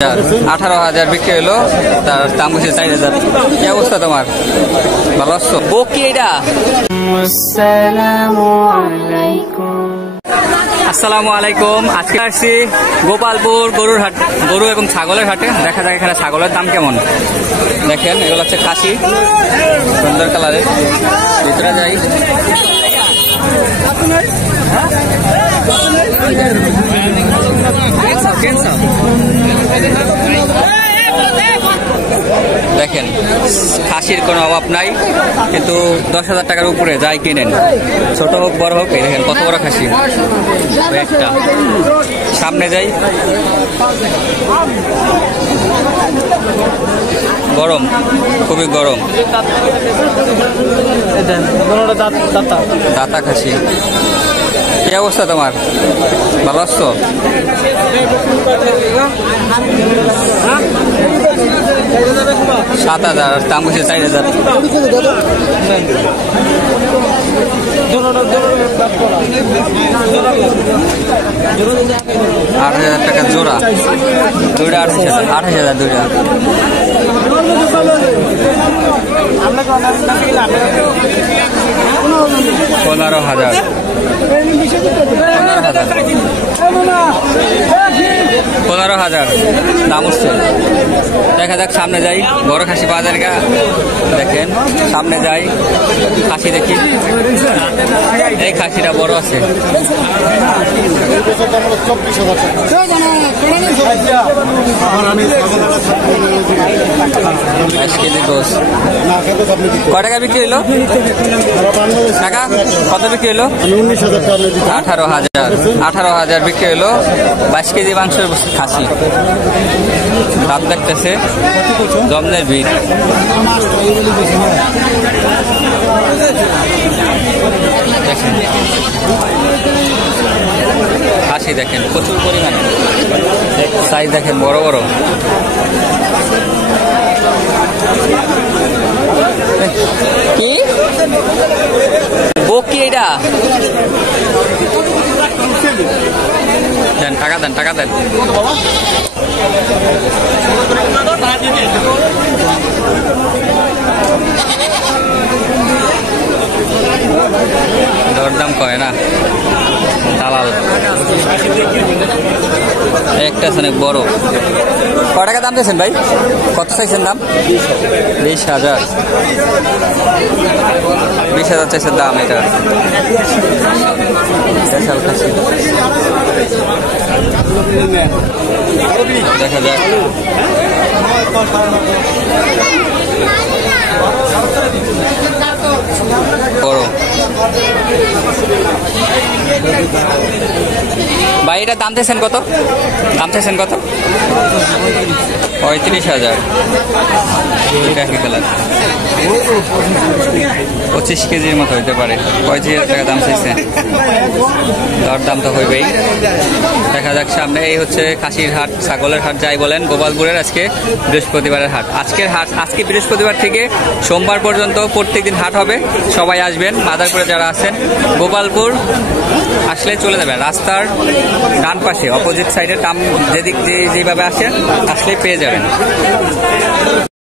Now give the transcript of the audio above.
18,000 বিক্রি হলো, তার দাম হচ্ছে 4,000। কি অবস্থা তোমার? ভালো আছো? ও কি এটা? আসসালামু আলাইকুম। আজকে আসছি গোপালপুর গরুর হাট, গরু এবং ছাগলের হাটে। দেখা যাক এখানে ছাগলের দাম কেমন। দেখেন এগুলো হচ্ছে খাসি, সুন্দর কালারের। ভিতরে যাই। দেখেন খাসির কোনো অভাব নাই, কিন্তু 10,000 টাকার উপরে যাই কিনেন, ছোট হোক বড় হোক। এই দেখেন কত বড় খাসি একটা। সামনে যাই। গরম, খুবই গরম। দাতা খাসি। কি অবস্থা তোমার? ভালো আছো? 7,000, দাম হচ্ছে 4,000। 8,000 টাকা জোড়া, দুইটা 28,000। 28,000 দুইটা। 15,000। 15,000 দাম উঠছে। দেখা যাক সামনে যাই। বড় খাসি পাওয়া যায় না। দেখেন সামনে যাই, খাসি দেখি। এই খাসিটা বড় আছে। 22 কেজি গোস। কয় টাকা বিক্রি হলো? টাকা কত বিক্রি হলো? 18,000। 18,000 বিক্রি হলো। 22 কেজি মাংসের খাসি। দাম দেখতেছে জমনের ভিড়। দেখেন খাসি দেখেন প্রচুর পরিমাণে সাইজ, দেখেন বড় বড়। কি বকি এটা? দেন টাকা, দেন টাকা, দেন। দরদাম কয় না দালাল। একটা অনেক বড়। কয় টাকা দাম দিয়েছেন ভাই? কত চাইছেন দাম? 20,000। 20,000 চাইছেন দাম। এটা স্পেশাল খাসি। দেখা যাক। বড় ভাই, এটা দাম চাইছেন কত? দাম চাইছেন কত? 35,000। কালার 25 কেজির মতো হইতে পারে। 35,000 টাকা দাম চাইছে। তার দাম তো হইবেই। দেখা যাক সামনে। এই হচ্ছে খাসির হাট, ছাগলের হাট যাই বলেন, গোপালপুরের আজকে বৃহস্পতিবারের হাট। আজকে বৃহস্পতিবার থেকে সোমবার পর্যন্ত প্রত্যেকদিন হাট হবে। সবাই আসবেন। মাদারপুরে যারা আছেন, গোপালপুর আসলে চলে যাবেন রাস্তার ডান পাশে, অপোজিট সাইডে, যেদিক যেভাবে আসেন আসলে পেয়ে যাবেন।